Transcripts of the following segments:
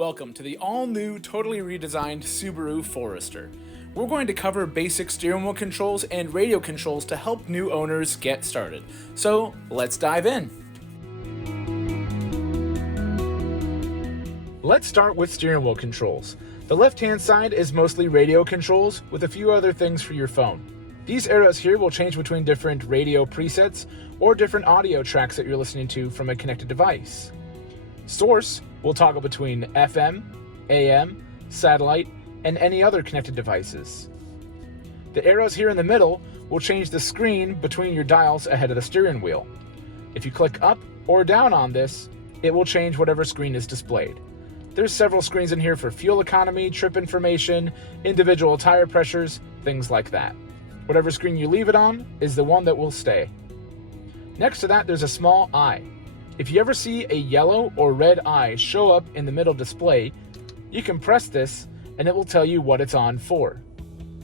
Welcome to the all-new, totally redesigned Subaru Forester. We're going to cover basic steering wheel controls and radio controls to help new owners get started. So let's dive in. Let's start with steering wheel controls. The left-hand side is mostly radio controls with a few other things for your phone. These arrows here will change between different radio presets or different audio tracks that you're listening to from a connected device. Source will toggle between FM, AM, satellite, and any other connected devices. The arrows here in the middle will change the screen between your dials ahead of the steering wheel. If you click up or down on this, it will change whatever screen is displayed. There's several screens in here for fuel economy, trip information, individual tire pressures, things like that. Whatever screen you leave it on is the one that will stay. Next to that, there's a small eye. If you ever see a yellow or red eye show up in the middle display, you can press this and it will tell you what it's on for.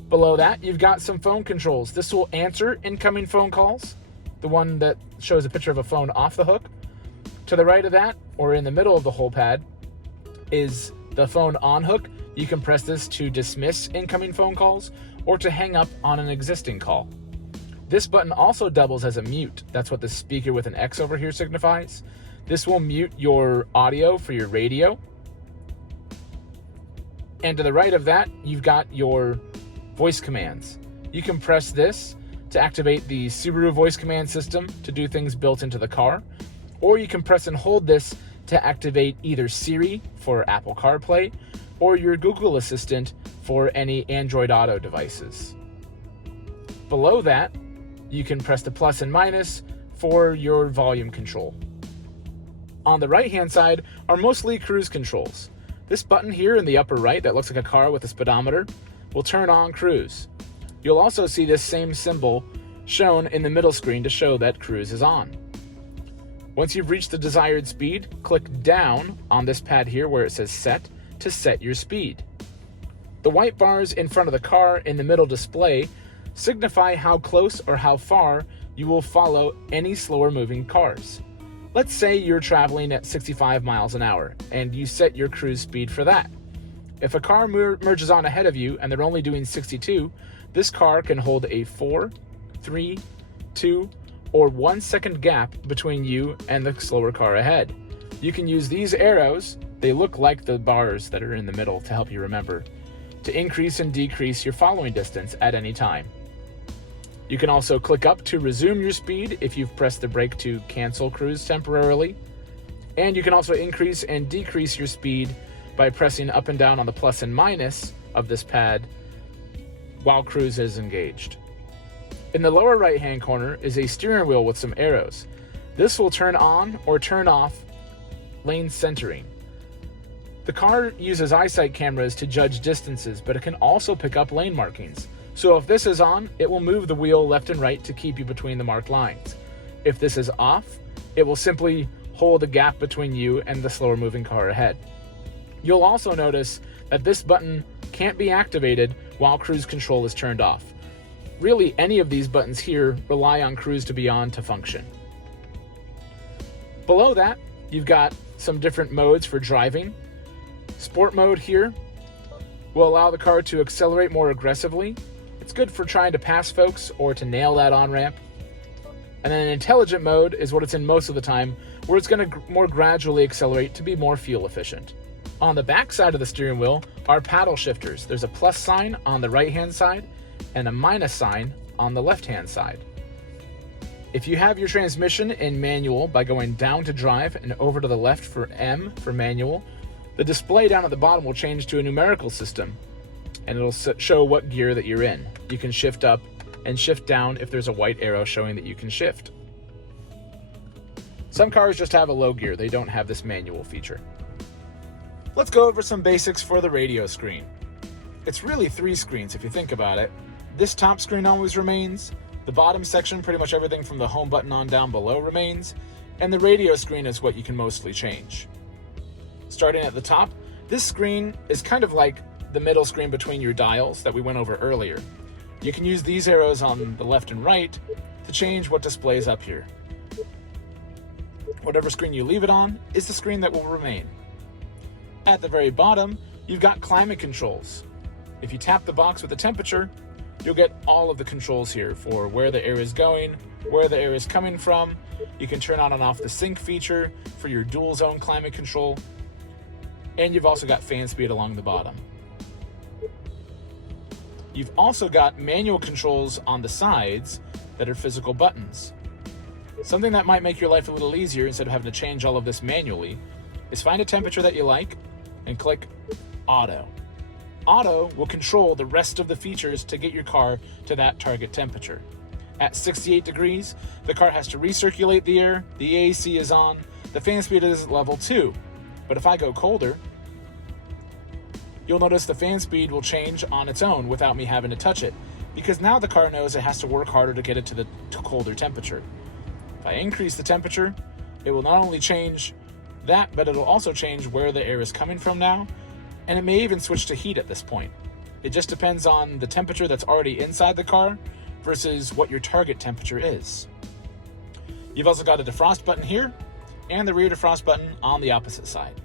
Below that, you've got some phone controls. This will answer incoming phone calls, the one that shows a picture of a phone off the hook. To the right of that, or in the middle of the whole pad, is the phone on hook. You can press this to dismiss incoming phone calls or to hang up on an existing call. This button also doubles as a mute. That's what the speaker with an X over here signifies. This will mute your audio for your radio. And to the right of that, you've got your voice commands. You can press this to activate the Subaru voice command system to do things built into the car, or you can press and hold this to activate either Siri for Apple CarPlay or your Google Assistant for any Android Auto devices. Below that, you can press the plus and minus for your volume control. On the right-hand side are mostly cruise controls. This button here in the upper right that looks like a car with a speedometer will turn on cruise. You'll also see this same symbol shown in the middle screen to show that cruise is on. Once you've reached the desired speed, click down on this pad here where it says set to set your speed. The white bars in front of the car in the middle display signify how close or how far you will follow any slower moving cars. Let's say you're traveling at 65 miles an hour and you set your cruise speed for that. If a car merges on ahead of you and they're only doing 62, this car can hold a 4, 3, 2, or 1 second gap between you and the slower car ahead. You can use these arrows, they look like the bars that are in the middle to help you remember, to increase and decrease your following distance at any time. You can also click up to resume your speed if you've pressed the brake to cancel cruise temporarily. And you can also increase and decrease your speed by pressing up and down on the plus and minus of this pad while cruise is engaged. In the lower right-hand corner is a steering wheel with some arrows. This will turn on or turn off lane centering. The car uses eyesight cameras to judge distances, but it can also pick up lane markings. So if this is on, it will move the wheel left and right to keep you between the marked lines. If this is off, it will simply hold a gap between you and the slower moving car ahead. You'll also notice that this button can't be activated while cruise control is turned off. Really, any of these buttons here rely on cruise to be on to function. Below that, you've got some different modes for driving. Sport mode here will allow the car to accelerate more aggressively. It's good for trying to pass folks or to nail that on-ramp. And then intelligent mode is what it's in most of the time, where it's going to more gradually accelerate to be more fuel efficient. On the back side of the steering wheel are paddle shifters. There's a plus sign on the right-hand side and a minus sign on the left-hand side. If you have your transmission in manual by going down to drive and over to the left for M for manual, the display down at the bottom will change to a numerical system, and it'll show what gear that you're in. You can shift up and shift down if there's a white arrow showing that you can shift. Some cars just have a low gear, they don't have this manual feature. Let's go over some basics for the radio screen. It's really 3 screens if you think about it. This top screen always remains, the bottom section, pretty much everything from the home button on down below remains, and the radio screen is what you can mostly change. Starting at the top, this screen is kind of like the middle screen between your dials that we went over earlier. You can use these arrows on the left and right to change what displays up here. Whatever screen you leave it on is the screen that will remain. At the very bottom, you've got climate controls. If you tap the box with the temperature, you'll get all of the controls here for where the air is going, where the air is coming from. You can turn on and off the sync feature for your dual zone climate control. And you've also got fan speed along the bottom. You've also got manual controls on the sides that are physical buttons. Something that might make your life a little easier instead of having to change all of this manually is find a temperature that you like and click Auto. Auto will control the rest of the features to get your car to that target temperature. At 68 degrees, the car has to recirculate the air, the AC is on, the fan speed is at level 2. But if I go colder, you'll notice the fan speed will change on its own without me having to touch it, because now the car knows it has to work harder to get it to the colder temperature. If I increase the temperature, it will not only change that, but it'll also change where the air is coming from now, and it may even switch to heat at this point. It just depends on the temperature that's already inside the car versus what your target temperature is. You've also got a defrost button here and the rear defrost button on the opposite side.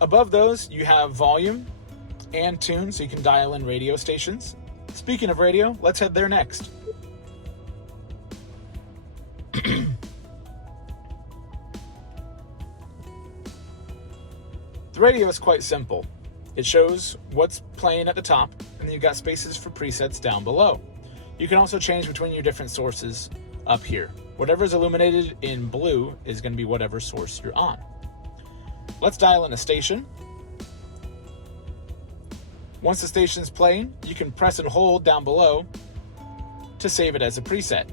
Above those, you have volume and tune, so you can dial in radio stations. Speaking of radio, let's head there next. The radio is quite simple. It shows what's playing at the top, and then you've got spaces for presets down below. You can also change between your different sources up here. Whatever is illuminated in blue is going to be whatever source you're on. Let's dial in a station. Once the station is playing, you can press and hold down below to save it as a preset.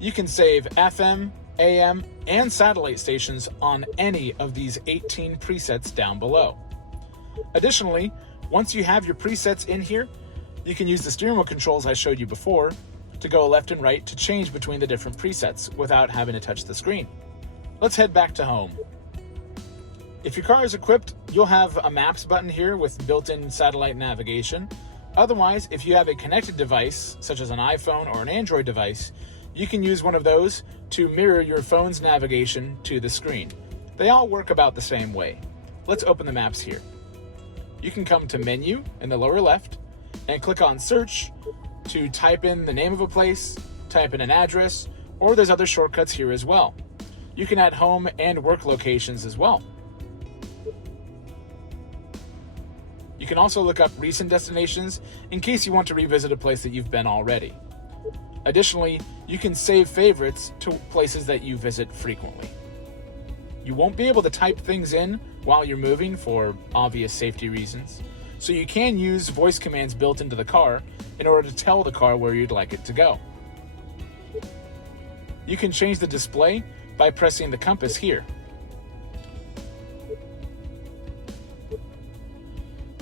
You can save FM, AM, and satellite stations on any of these 18 presets down below. Additionally, once you have your presets in here, you can use the steering wheel controls I showed you before to go left and right to change between the different presets without having to touch the screen. Let's head back to home. If your car is equipped, you'll have a maps button here with built-in satellite navigation. Otherwise, if you have a connected device, such as an iPhone or an Android device, you can use one of those to mirror your phone's navigation to the screen. They all work about the same way. Let's open the maps here. You can come to Menu in the lower left and click on Search to type in the name of a place, type in an address, or there's other shortcuts here as well. You can add home and work locations as well. You can also look up recent destinations in case you want to revisit a place that you've been already. Additionally, you can save favorites to places that you visit frequently. You won't be able to type things in while you're moving for obvious safety reasons, so you can use voice commands built into the car in order to tell the car where you'd like it to go. You can change the display by pressing the compass here.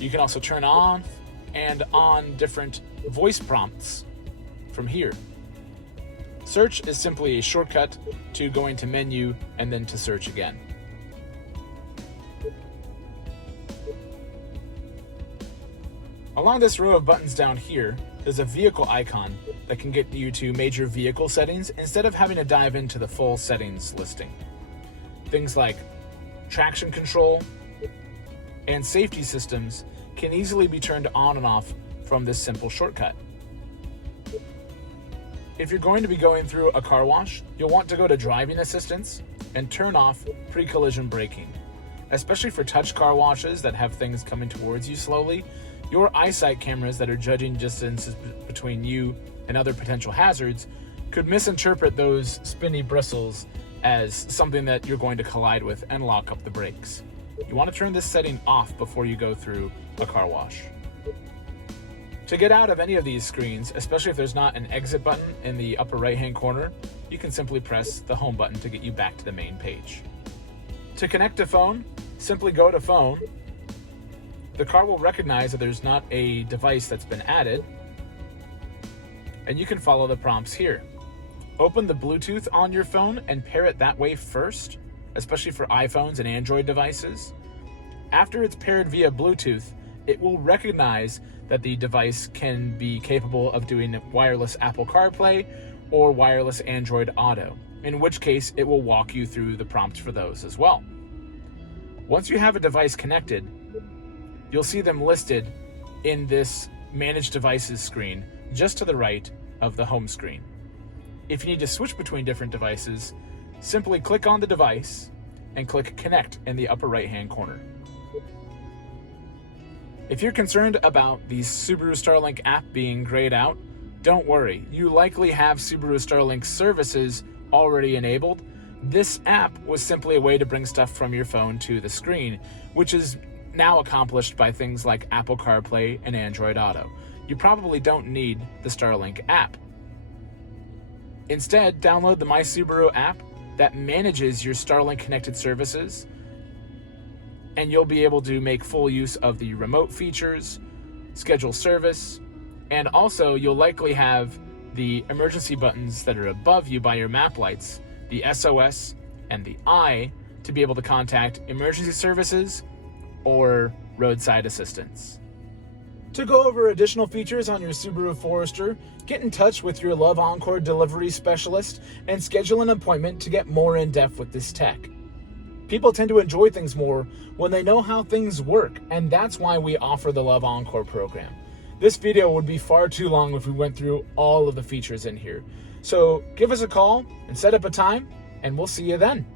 You can also turn on and on different voice prompts from here. Search is simply a shortcut to going to Menu and then to search again. Along this row of buttons down here, there's a vehicle icon that can get you to major vehicle settings instead of having to dive into the full settings listing. Things like traction control and safety systems can easily be turned on and off from this simple shortcut. If you're going to be going through a car wash, you'll want to go to driving assistance and turn off pre-collision braking. Especially for touch car washes that have things coming towards you slowly, your eyesight cameras that are judging distances between you and other potential hazards could misinterpret those spinny bristles as something that you're going to collide with and lock up the brakes. You want to turn this setting off before you go through a car wash. To get out of any of these screens, especially if there's not an exit button in the upper right-hand corner, you can simply press the home button to get you back to the main page. To connect a phone, simply go to Phone. The car will recognize that there's not a device that's been added, and you can follow the prompts here. Open the Bluetooth on your phone and pair it that way first, especially for iPhones and Android devices. After it's paired via Bluetooth, it will recognize that the device can be capable of doing wireless Apple CarPlay or wireless Android Auto, in which case it will walk you through the prompts for those as well. Once you have a device connected, you'll see them listed in this Manage Devices screen just to the right of the home screen. If you need to switch between different devices, simply click on the device and click Connect in the upper right-hand corner. If you're concerned about the Subaru Starlink app being grayed out, don't worry. You likely have Subaru Starlink services already enabled. This app was simply a way to bring stuff from your phone to the screen, which is now accomplished by things like Apple CarPlay and Android Auto. You probably don't need the Starlink app. Instead, download the My Subaru app that manages your Starlink connected services, and you'll be able to make full use of the remote features, schedule service, and also you'll likely have the emergency buttons that are above you by your map lights, the SOS and the I, to be able to contact emergency services or roadside assistance. To go over additional features on your Subaru Forester, get in touch with your Love Encore delivery specialist and schedule an appointment to get more in depth with this tech. People tend to enjoy things more when they know how things work, and that's why we offer the Love Encore program. This video would be far too long if we went through all of the features in here. So give us a call and set up a time, and we'll see you then.